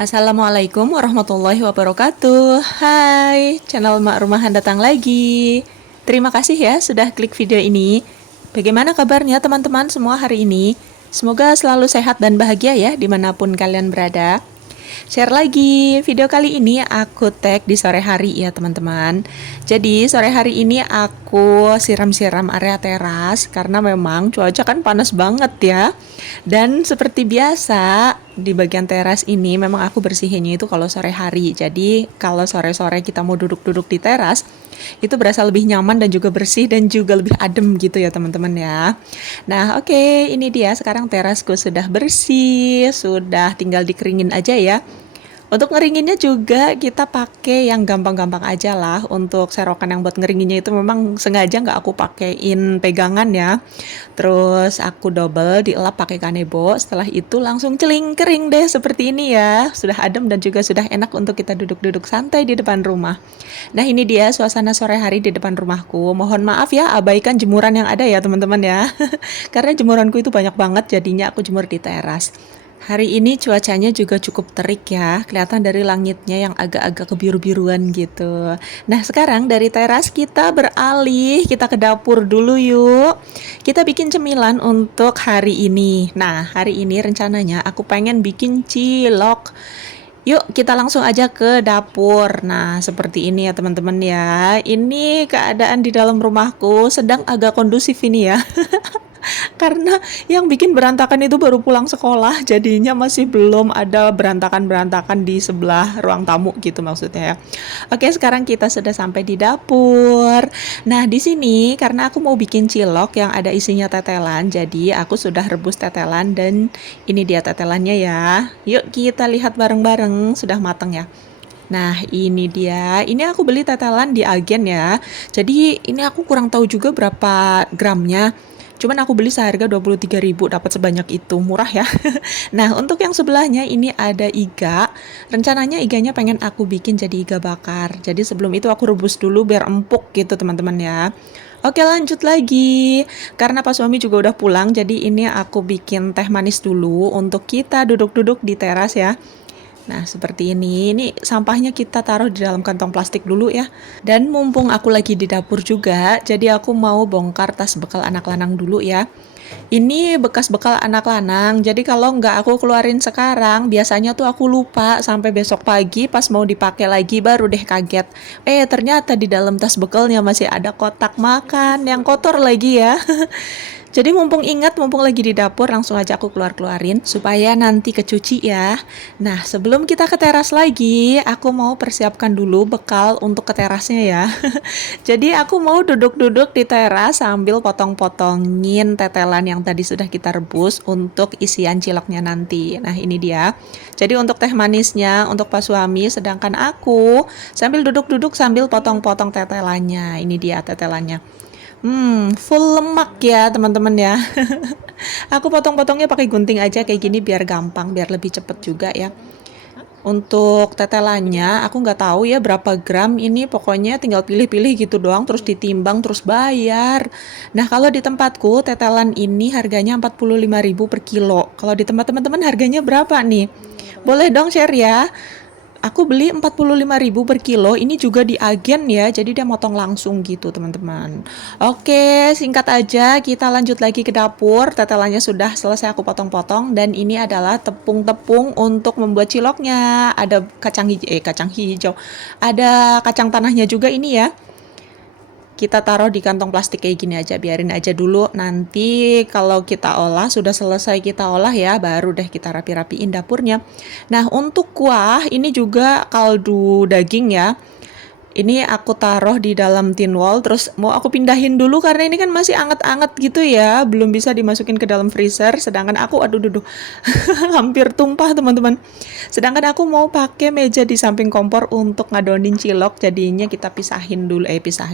Assalamualaikum warahmatullahi wabarakatuh. Hai, channel Mak Rumahan datang lagi. Terima kasih ya sudah klik video ini. Bagaimana kabarnya teman-teman semua hari ini? Semoga selalu sehat dan bahagia ya dimanapun kalian berada. Share lagi, video kali ini aku tag di sore hari ya teman-teman. Jadi sore hari ini aku siram-siram area teras karena memang cuaca kan panas banget ya. Dan seperti biasa di bagian teras ini memang aku bersihinnya itu kalau sore hari. Jadi kalau sore-sore kita mau duduk-duduk di teras itu berasa lebih nyaman dan juga bersih dan juga lebih adem gitu ya teman-teman ya. Nah oke, ini dia sekarang terasku sudah bersih, sudah tinggal dikeringin aja ya. Untuk ngeringinnya juga kita pakai yang gampang-gampang aja lah. Untuk serokan yang buat ngeringinnya itu memang sengaja nggak aku pakein pegangan ya. Terus aku double dielap pakai kanebo. Setelah itu langsung celing kering deh seperti ini ya. Sudah adem dan juga sudah enak untuk kita duduk-duduk santai di depan rumah. Nah ini dia suasana sore hari di depan rumahku. Mohon maaf ya abaikan jemuran yang ada ya teman-teman ya. Karena jemuranku itu banyak banget jadinya aku jemur di teras. Hari ini cuacanya juga cukup terik ya, kelihatan dari langitnya yang agak-agak kebiru-biruan gitu. Nah sekarang dari teras kita beralih, kita ke dapur dulu yuk. Kita bikin cemilan untuk hari ini. Nah hari ini rencananya aku pengen bikin cilok. Yuk kita langsung aja ke dapur. Nah seperti ini ya teman-teman ya. Ini keadaan di dalam rumahku sedang agak kondusif ini ya. Karena yang bikin berantakan itu baru pulang sekolah, jadinya masih belum ada berantakan-berantakan di sebelah ruang tamu gitu maksudnya ya. Oke, sekarang kita sudah sampai di dapur. Nah, di sini karena aku mau bikin cilok yang ada isinya tetelan, jadi aku sudah rebus tetelan dan ini dia tetelannya ya. Yuk kita lihat bareng-bareng, sudah matang ya. Nah, ini dia. Ini aku beli tetelan di agen ya. Jadi, ini aku kurang tahu juga berapa gramnya. Cuman aku beli seharga 23.000 dapat sebanyak itu, murah ya. Nah, untuk yang sebelahnya ini ada iga. Rencananya iganya pengen aku bikin jadi iga bakar. Jadi sebelum itu aku rebus dulu biar empuk gitu teman-teman ya. Oke lanjut lagi. Karena Pak suami juga udah pulang, jadi ini aku bikin teh manis dulu untuk kita duduk-duduk di teras ya. Nah, seperti ini. Ini sampahnya kita taruh di dalam kantong plastik dulu ya. Dan mumpung aku lagi di dapur juga, jadi aku mau bongkar tas bekal anak lanang dulu ya. Ini bekas bekal anak lanang, jadi kalau nggak aku keluarin sekarang, biasanya tuh aku lupa sampai besok pagi pas mau dipakai lagi baru deh kaget. Ternyata di dalam tas bekalnya masih ada kotak makan yang kotor lagi ya. Jadi mumpung ingat, mumpung lagi di dapur, langsung aja aku keluarin supaya nanti kecuci ya. Nah, sebelum kita ke teras lagi, aku mau persiapkan dulu bekal untuk ke terasnya ya. Jadi aku mau duduk-duduk di teras sambil potong-potongin tetelan yang tadi sudah kita rebus untuk isian ciloknya nanti. Nah, ini dia. Jadi untuk teh manisnya untuk Pak suami, sedangkan aku sambil duduk-duduk sambil potong-potong tetelannya. Ini dia tetelannya. Full lemak ya teman-teman ya. Aku potong-potongnya pakai gunting aja kayak gini biar gampang, biar lebih cepet juga ya. Untuk tetelannya aku nggak tahu ya berapa gram ini, pokoknya tinggal pilih-pilih gitu doang terus ditimbang terus bayar. Nah kalau di tempatku tetelan ini harganya 45.000 per kilo. Kalau di tempat teman-teman harganya berapa nih? Boleh dong share ya. Aku beli 45.000 per kilo, ini juga di agen ya, jadi dia motong langsung gitu teman-teman. Oke, singkat aja, kita lanjut lagi ke dapur. Tetelannya sudah selesai aku potong-potong, dan ini adalah tepung-tepung untuk membuat ciloknya. Ada kacang hijau, ada kacang tanahnya juga ini ya. Kita taruh di kantong plastik kayak gini aja, biarin aja dulu, nanti kalau kita olah, sudah selesai kita olah ya, baru deh kita rapi-rapiin dapurnya. Nah untuk kuah ini juga kaldu daging ya, ini aku taruh di dalam tin wall, terus mau aku pindahin dulu karena ini kan masih anget-anget gitu ya, belum bisa dimasukin ke dalam freezer, sedangkan aku aduh hampir tumpah teman-teman. Sedangkan aku mau pakai meja di samping kompor untuk ngadonin cilok, jadinya kita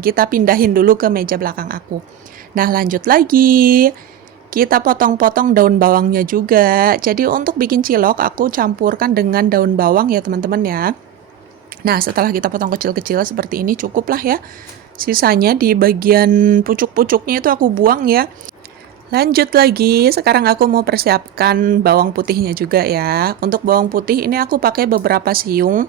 kita pindahin dulu ke meja belakang aku. Nah lanjut lagi, kita potong-potong daun bawangnya juga. Jadi untuk bikin cilok aku campurkan dengan daun bawang ya teman-teman ya. Nah, setelah kita potong kecil-kecil seperti ini cukup lah ya. Sisanya di bagian pucuk-pucuknya itu aku buang ya. Lanjut lagi, sekarang aku mau persiapkan bawang putihnya juga ya. Untuk bawang putih ini aku pakai beberapa siung.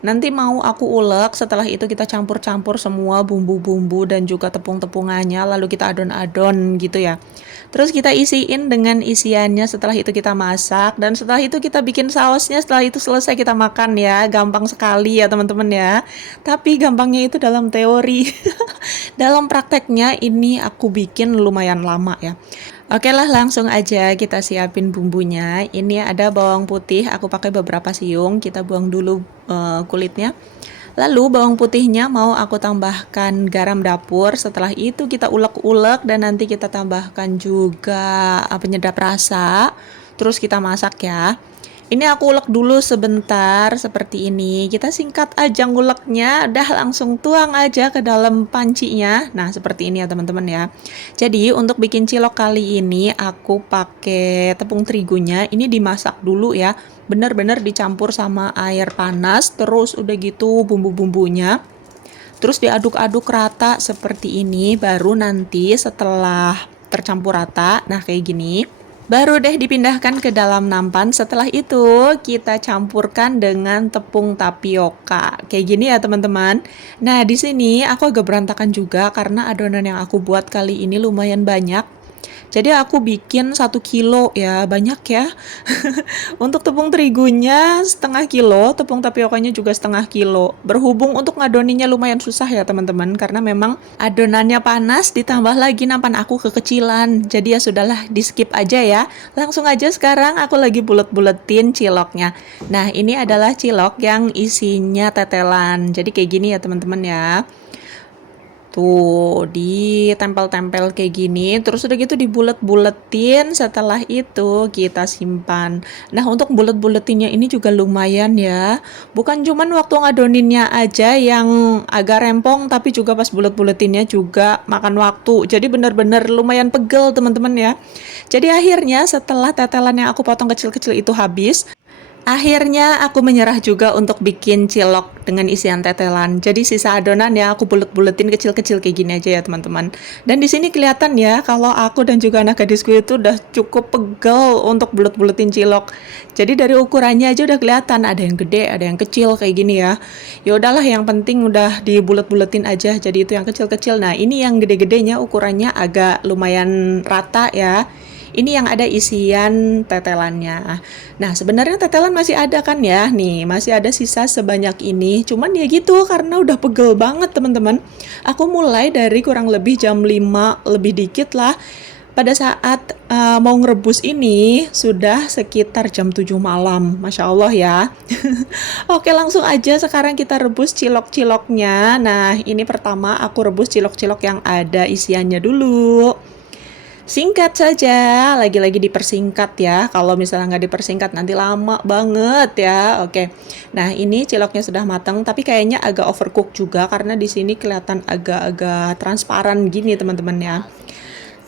Nanti mau aku ulek, setelah itu kita campur-campur semua bumbu-bumbu dan juga tepung-tepungannya, lalu kita adon-adon gitu ya. Terus kita isiin dengan isiannya, setelah itu kita masak, dan setelah itu kita bikin sausnya, setelah itu selesai kita makan ya. Gampang sekali ya teman-teman ya. Tapi gampangnya itu dalam teori. Dalam prakteknya ini aku bikin lumayan lama ya. Oke lah, langsung aja kita siapin bumbunya. Ini ada bawang putih, aku pakai beberapa siung, kita buang dulu kulitnya. Lalu bawang putihnya mau aku tambahkan garam dapur, setelah itu kita ulek-ulek dan nanti kita tambahkan juga penyedap rasa. Terus kita masak ya. Ini aku ulek dulu sebentar seperti ini. Kita singkat aja nguleknya, dah langsung tuang aja ke dalam pancinya. Nah, seperti ini ya teman-teman ya. Jadi, untuk bikin cilok kali ini aku pakai tepung terigunya. Ini dimasak dulu ya. Bener-bener dicampur sama air panas, terus udah gitu bumbu-bumbunya. Terus diaduk-aduk rata seperti ini, baru nanti setelah tercampur rata, nah kayak gini. Baru deh dipindahkan ke dalam nampan. Setelah itu kita campurkan dengan tepung tapioka. Kayak gini ya teman-teman. Nah di sini aku agak berantakan juga karena adonan yang aku buat kali ini lumayan banyak. Jadi aku bikin 1 kilo ya, banyak ya. Untuk tepung terigunya setengah kilo, tepung tapiokanya juga setengah kilo. Berhubung untuk ngadoninya lumayan susah ya teman-teman, karena memang adonannya panas, ditambah lagi nampan aku kekecilan. Jadi ya sudahlah, di skip aja ya. Langsung aja sekarang aku lagi bulet-buletin ciloknya. Nah ini adalah cilok yang isinya tetelan. Jadi kayak gini ya teman-teman ya. Tuh, ditempel-tempel kayak gini, terus udah gitu dibulet-buletin, setelah itu kita simpan. Nah, untuk bulet-buletinnya ini juga lumayan ya. Bukan cuman waktu ngadoninnya aja yang agak rempong, tapi juga pas bulet-buletinnya juga makan waktu. Jadi bener-bener lumayan pegel teman-teman ya. Jadi akhirnya setelah tetelan yang aku potong kecil-kecil itu habis, akhirnya aku menyerah juga untuk bikin cilok dengan isian tetelan. Jadi sisa adonan ya aku bulet-buletin kecil-kecil kayak gini aja ya teman-teman. Dan di sini kelihatan ya kalau aku dan juga anak gadisku itu udah cukup pegel untuk bulet-buletin cilok. Jadi dari ukurannya aja udah kelihatan, ada yang gede, ada yang kecil kayak gini ya. Ya udahlah, yang penting udah dibulet-buletin aja. Jadi itu yang kecil-kecil. Nah, ini yang gede-gedenya ukurannya agak lumayan rata ya. Ini yang ada isian tetelannya. Nah, sebenarnya tetelan masih ada kan ya? Nih, masih ada sisa sebanyak ini. Cuman ya gitu, karena udah pegel banget teman-teman. Aku mulai dari kurang lebih jam 5 lebih dikit lah. Pada saat mau ngerebus ini sudah sekitar jam 7 malam. Masya Allah ya. Oke, langsung aja sekarang kita rebus cilok-ciloknya. Nah, ini pertama aku rebus cilok-cilok yang ada isiannya dulu. Singkat saja, lagi-lagi dipersingkat ya. Kalau misalnya nggak dipersingkat nanti lama banget ya. Oke. Nah, ini ciloknya sudah matang, tapi kayaknya agak overcook juga karena di sini kelihatan agak-agak transparan gini teman-teman ya.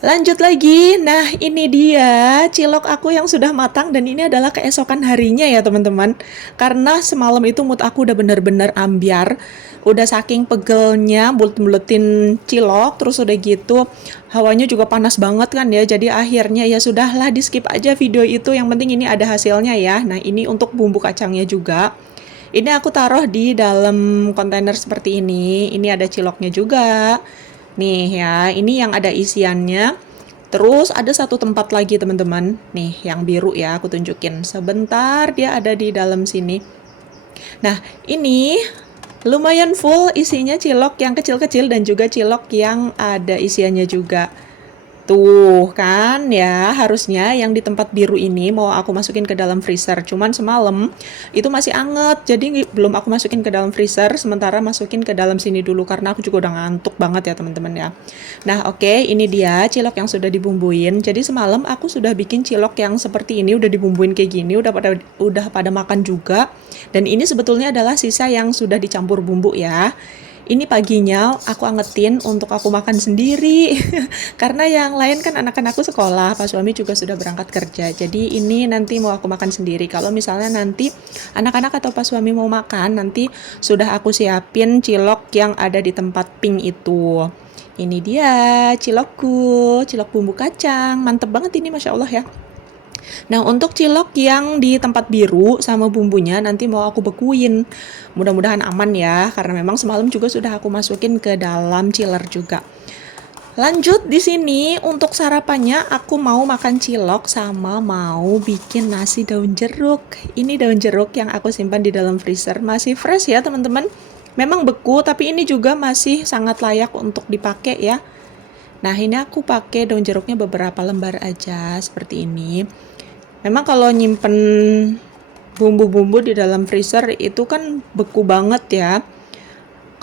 Lanjut lagi, nah ini dia cilok aku yang sudah matang dan ini adalah keesokan harinya ya teman-teman. Karena semalam itu mood aku udah bener-bener ambiar, udah saking pegelnya bulet-buletin cilok, terus udah gitu hawanya juga panas banget kan ya. Jadi akhirnya ya sudahlah, di skip aja video itu, yang penting ini ada hasilnya ya. Nah ini untuk bumbu kacangnya juga. Ini aku taruh di dalam kontainer seperti ini. Ini ada ciloknya juga. Nih ya, ini yang ada isiannya. Terus ada satu tempat lagi teman-teman. Nih, yang biru ya, aku tunjukin. Sebentar, dia ada di dalam sini. Nah, ini lumayan full isinya cilok yang kecil-kecil dan juga cilok yang ada isiannya juga. Tuh kan ya, harusnya yang di tempat biru ini mau aku masukin ke dalam freezer. Cuman semalam itu masih anget, jadi belum aku masukin ke dalam freezer. Sementara masukin ke dalam sini dulu karena aku juga udah ngantuk banget ya teman-teman ya. Nah oke, ini dia cilok yang sudah dibumbuin. Jadi semalam aku sudah bikin cilok yang seperti ini, udah dibumbuin kayak gini, udah pada makan juga. Dan ini sebetulnya adalah sisa yang sudah dicampur bumbu ya. Ini paginya aku angetin untuk aku makan sendiri. Karena yang lain kan anak-anakku sekolah, Pak suami juga sudah berangkat kerja. Jadi ini nanti mau aku makan sendiri. Kalau misalnya nanti anak-anak atau Pak suami mau makan, nanti sudah aku siapin cilok yang ada di tempat pink itu. Ini dia cilokku, cilok bumbu kacang. Mantep banget ini, Masya Allah ya. Nah, untuk cilok yang di tempat biru sama bumbunya nanti mau aku bekuin. Mudah-mudahan aman ya, karena memang semalam juga sudah aku masukin ke dalam chiller juga. Lanjut di sini untuk sarapannya aku mau makan cilok sama mau bikin nasi daun jeruk. Ini daun jeruk yang aku simpan di dalam freezer masih fresh ya teman-teman. Memang beku tapi ini juga masih sangat layak untuk dipakai ya. Nah ini aku pakai daun jeruknya beberapa lembar aja seperti ini. Memang kalau nyimpen bumbu-bumbu di dalam freezer itu kan beku banget ya.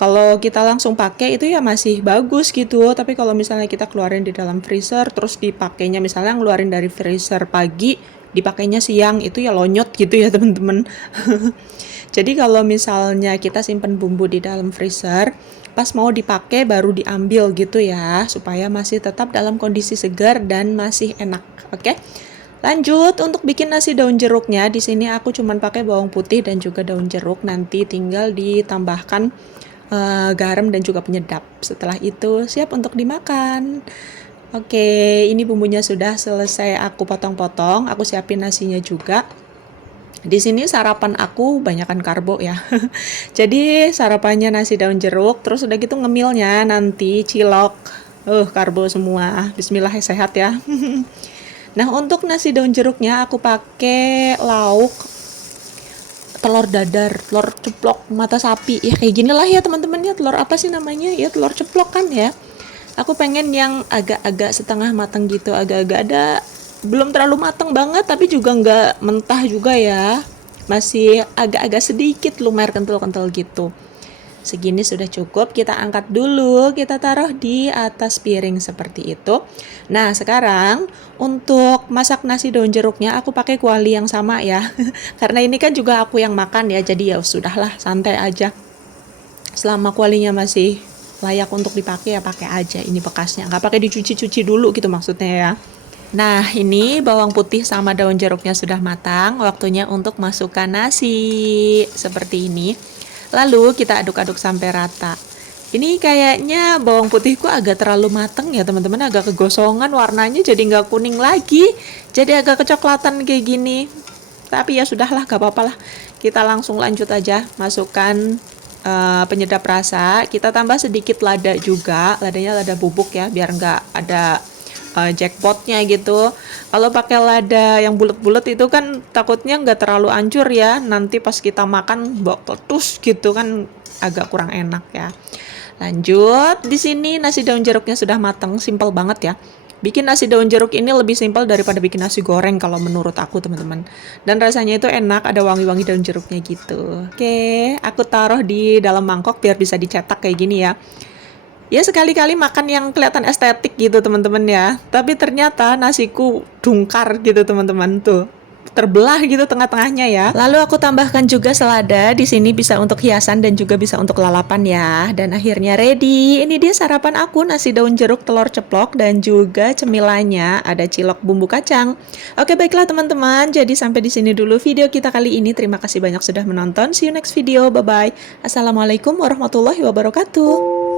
Kalau kita langsung pakai itu ya masih bagus gitu, tapi kalau misalnya kita keluarin di dalam freezer terus dipakainya misalnya ngeluarin dari freezer pagi, dipakainya siang itu ya lonyot gitu ya teman-teman. Jadi kalau misalnya kita simpen bumbu di dalam freezer, pas mau dipakai baru diambil gitu ya, supaya masih tetap dalam kondisi segar dan masih enak. Oke. Lanjut untuk bikin nasi daun jeruknya, di sini aku cuman pakai bawang putih dan juga daun jeruk, nanti tinggal ditambahkan garam dan juga penyedap. Setelah itu siap untuk dimakan. Oke, ini bumbunya sudah selesai aku potong-potong, aku siapin nasinya juga. Di sini sarapan aku banyakan karbo ya. Jadi sarapannya nasi daun jeruk, terus udah gitu ngemilnya nanti cilok. Karbo semua. Bismillah sehat ya. Nah, untuk nasi daun jeruknya aku pakai lauk telur dadar, telur ceplok mata sapi. Ya kayak gini lah ya teman-teman ya, telur apa sih namanya? Ya telur ceplok kan ya. Aku pengen yang agak-agak setengah matang gitu, agak-agak ada belum terlalu matang banget tapi juga nggak mentah juga ya. Masih agak-agak sedikit lumer kental-kental gitu. Segini sudah cukup, kita angkat dulu, kita taruh di atas piring seperti itu. Nah, sekarang untuk masak nasi daun jeruknya aku pakai kuali yang sama ya. Karena ini kan juga aku yang makan ya, jadi ya sudahlah santai aja. Selama kualinya masih layak untuk dipakai ya pakai aja ini bekasnya. Nggak pakai dicuci-cuci dulu gitu maksudnya ya. Nah, ini bawang putih sama daun jeruknya sudah matang, waktunya untuk masukkan nasi seperti ini. Lalu kita aduk-aduk sampai rata. Ini kayaknya bawang putihku agak terlalu mateng ya teman-teman, agak kegosongan warnanya jadi nggak kuning lagi. Jadi agak kecoklatan kayak gini. Tapi ya sudahlah, gak apa-apa lah. Kita langsung lanjut aja, masukkan penyedap rasa. Kita tambah sedikit lada juga, ladanya lada bubuk ya, biar nggak ada jackpotnya gitu. Kalau pakai lada yang bulat-bulat itu kan takutnya nggak terlalu hancur ya, nanti pas kita makan bau letus gitu kan agak kurang enak ya. Lanjut, di sini nasi daun jeruknya sudah matang, simpel banget ya. Bikin nasi daun jeruk ini lebih simpel daripada bikin nasi goreng kalau menurut aku teman-teman. Dan rasanya itu enak, ada wangi-wangi daun jeruknya gitu. Oke, aku taruh di dalam mangkok biar bisa dicetak kayak gini ya. Ya sekali-kali makan yang kelihatan estetik gitu teman-teman ya. Tapi ternyata nasiku dungkar gitu teman-teman tuh. Terbelah gitu tengah-tengahnya ya. Lalu aku tambahkan juga selada. Di sini bisa untuk hiasan dan juga bisa untuk lalapan ya. Dan akhirnya ready. Ini dia sarapan aku, nasi daun jeruk, telur ceplok dan juga cemilannya ada cilok bumbu kacang. Oke baiklah teman-teman. Jadi sampai di sini dulu video kita kali ini. Terima kasih banyak sudah menonton. See you next video. Bye bye. Assalamualaikum warahmatullahi wabarakatuh.